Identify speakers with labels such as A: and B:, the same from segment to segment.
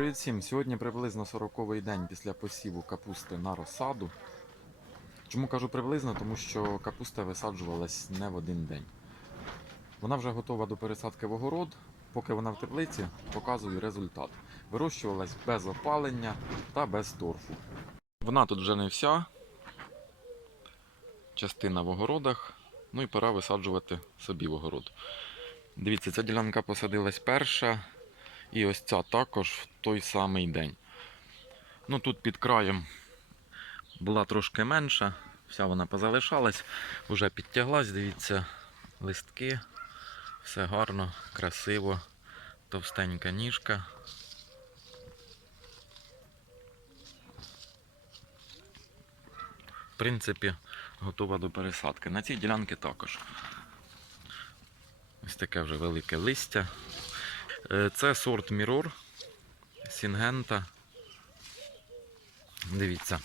A: Привіт всім! Сьогодні приблизно 40-й день після посіву капусти на розсаду. Чому кажу приблизно? Тому що капуста висаджувалась не в один день. Вона вже готова до пересадки в огород. Поки вона в теплиці, показую результат. Вирощувалась без опалення та без торфу. Вона тут вже не вся. Частина в огородах. Ну і пора висаджувати собі в огород. Дивіться, ця ділянка посадилась перша. І ось ця також в той самий день. Ну тут під краєм була трошки менша, вся вона позалишалась, вже підтяглась, дивіться, листки, все гарно, красиво, товстенька ніжка. В принципі, готова до пересадки. На цій ділянці також. Ось таке вже велике листя. Е, Це сорт Mirror Сінгента. Дивіться.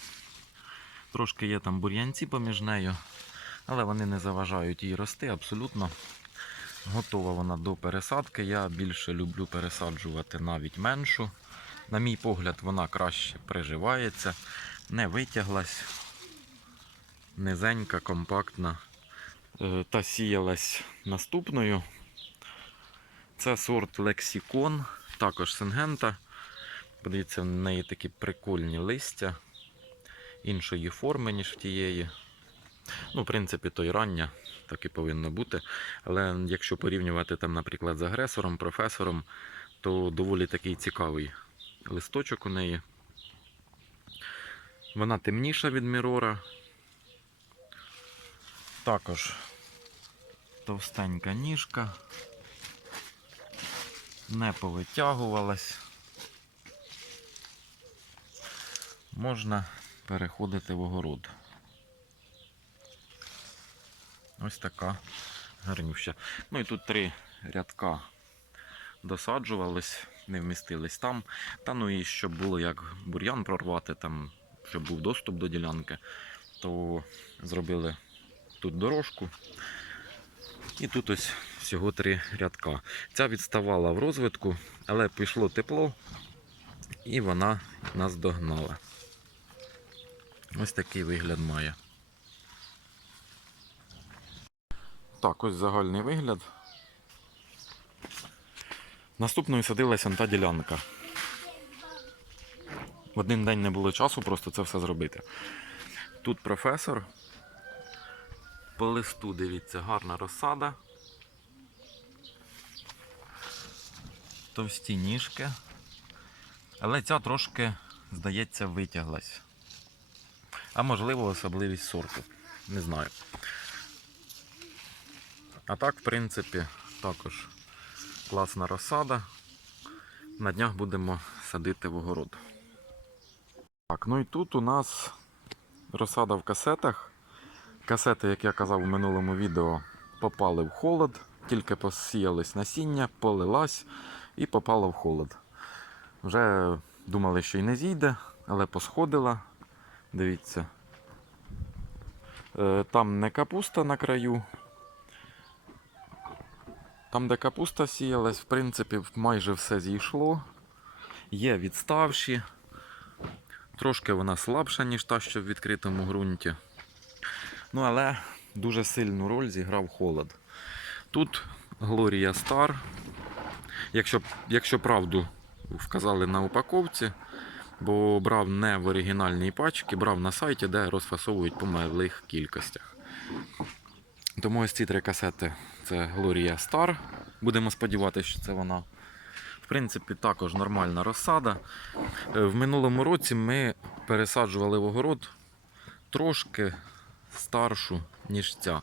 A: Трошки є там бур'янці поміж нею, але вони не заважають їй рости абсолютно. Готова вона до пересадки. Я більше люблю пересаджувати навіть меншу. На мій погляд, вона краще приживається, не витяглась, низенька, компактна. Е, Та сіялась наступною. Це сорт Лексікон, також сингента. Подивіться, в неї такі прикольні листя іншої форми, ніж в тієї. Ну, в принципі, то й рання, так і повинно бути. Але якщо порівнювати там, наприклад, з агресором, професором, то доволі такий цікавий листочок у неї. Вона темніша від Мірора. Також товстенька ніжка не повитягувалась. Можна переходити в огород. Ось така гарнюща. Ну і тут три рядка досаджувались, не вмістились там. Та ну і щоб було як бур'ян прорвати, там, щоб був доступ до ділянки, то зробили тут дорожку. І тут ось всього три рядка. Ця відставала в розвитку, але пішло тепло, і вона нас догнала. Ось такий вигляд має. Так, ось загальний вигляд. Наступною садилася та ділянка. В один день не було часу просто це все зробити. Тут професор. По листу, дивіться, гарна розсада. Товсті ніжки. Але ця трошки, здається, витяглась. А можливо, особливість сорту. Не знаю. А так, в принципі, також класна розсада. На днях будемо садити в огород. Так, ну і тут у нас розсада в касетах. Касети, як я казав у минулому відео, попали в холод, тільки посіялись насіння, полилась і попала в холод. Вже думали, що й не зійде, але посходила. Дивіться. Е, Там не капуста на краю. Там, де капуста сіялась, в принципі, майже все зійшло. Є відставші. Трошки вона слабша, ніж та, що в відкритому ґрунті. Ну, але дуже сильну роль зіграв холод. Тут Глорія Стар. Якщо, якщо правду вказали на упаковці, бо брав не в оригінальній пачці, брав на сайті, де розфасовують по малих кількостях. Тому ось ці три касети це Глорія Стар. Будемо сподіватися, що це вона. В принципі, також нормальна розсада. Е, В минулому році ми пересаджували в огород трошки старшу, ніж ця.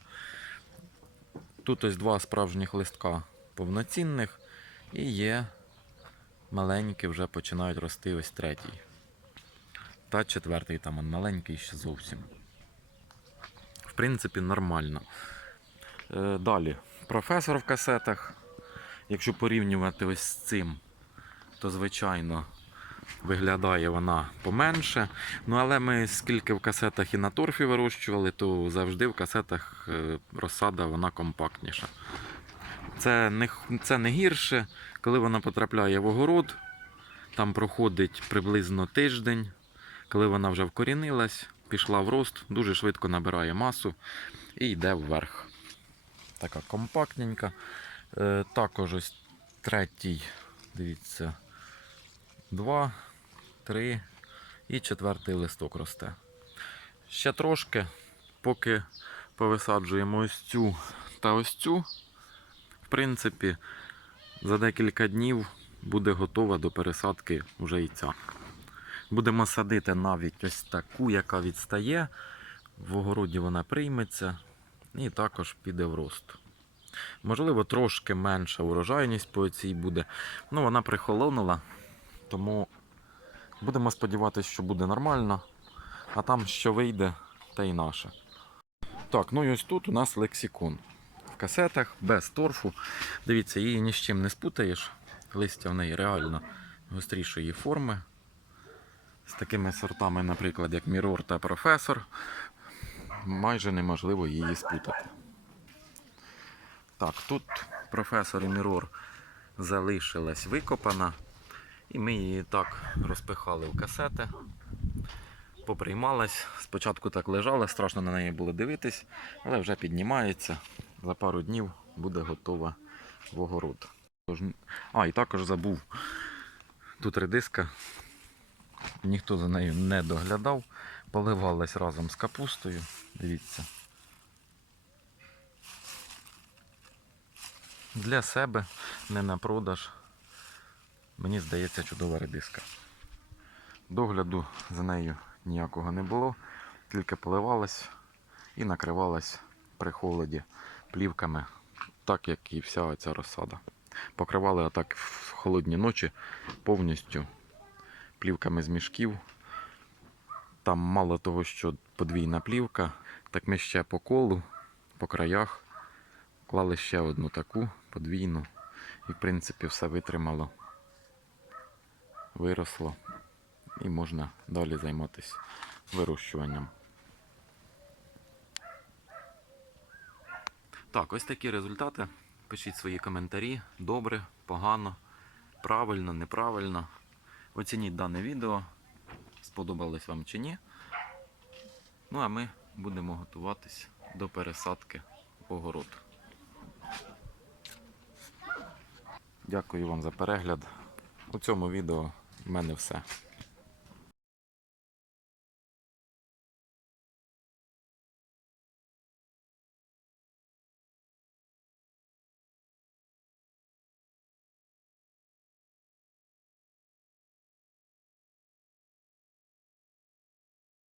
A: Тут ось два справжніх листка повноцінних і є маленькі, вже починають рости ось третій. Та четвертий там он маленький ще зовсім. В принципі, нормально. Е, Далі, професор в касетах. Якщо порівнювати ось з цим, то звичайно виглядає вона поменше. Ну, але ми скільки в касетах і на торфі вирощували, то завжди в касетах е, розсада вона компактніша. Це не, це не гірше, коли вона потрапляє в огород, Там проходить приблизно тиждень. Коли вона вже вкорінилась, пішла в рост, дуже швидко набирає масу і йде вверх. Така компактненька. Е, також ось третій, дивіться, два, три і четвертий листок росте. Ще трошки, поки повисаджуємо ось цю та ось цю. Принципі, за декілька днів буде готова до пересадки вже і ця. Будемо садити навіть ось таку, яка відстає. В огороді вона прийметься і також піде в рост. Можливо, трошки менша урожайність по цій буде. Ну, вона прихолонула, тому будемо сподіватися, що буде нормально. А там, що вийде, те й наше. Так, ну і ось тут у нас лексикон. Касетах, без торфу. Дивіться, її ні з чим не спутаєш. Листя в неї реально гострішої форми. З такими сортами, наприклад, як Мірор та Професор, майже неможливо її спутати. Так, тут професор і Мірор залишилась викопана, і ми її так розпихали в касети. Поприймалась. Спочатку так лежала, страшно на неї було дивитись, але вже піднімається. За пару днів буде готова в огород. Тож- А, і також забув. Тут редиска. Ніхто за нею не доглядав. Поливалась разом з капустою. Дивіться. Для себе, не на продаж. Мені здається, чудова редиска. Догляду за нею ніякого не було, тільки поливалась і накривалась при холоді плівками, так як і вся ця розсада. Покривали отак в холодні ночі повністю плівками з мішків. Там мало того, що подвійна плівка, так ми ще по колу, по краях клали ще одну таку подвійну. І в принципі все витримало, виросло і можна далі займатися вирощуванням. Так, ось такі результати. Пишіть свої коментарі. Добре, погано, правильно, неправильно. Оцініть дане відео, сподобалось вам чи ні. Ну а ми будемо готуватись до пересадки в огород. Дякую вам за перегляд. У цьому відео в мене все.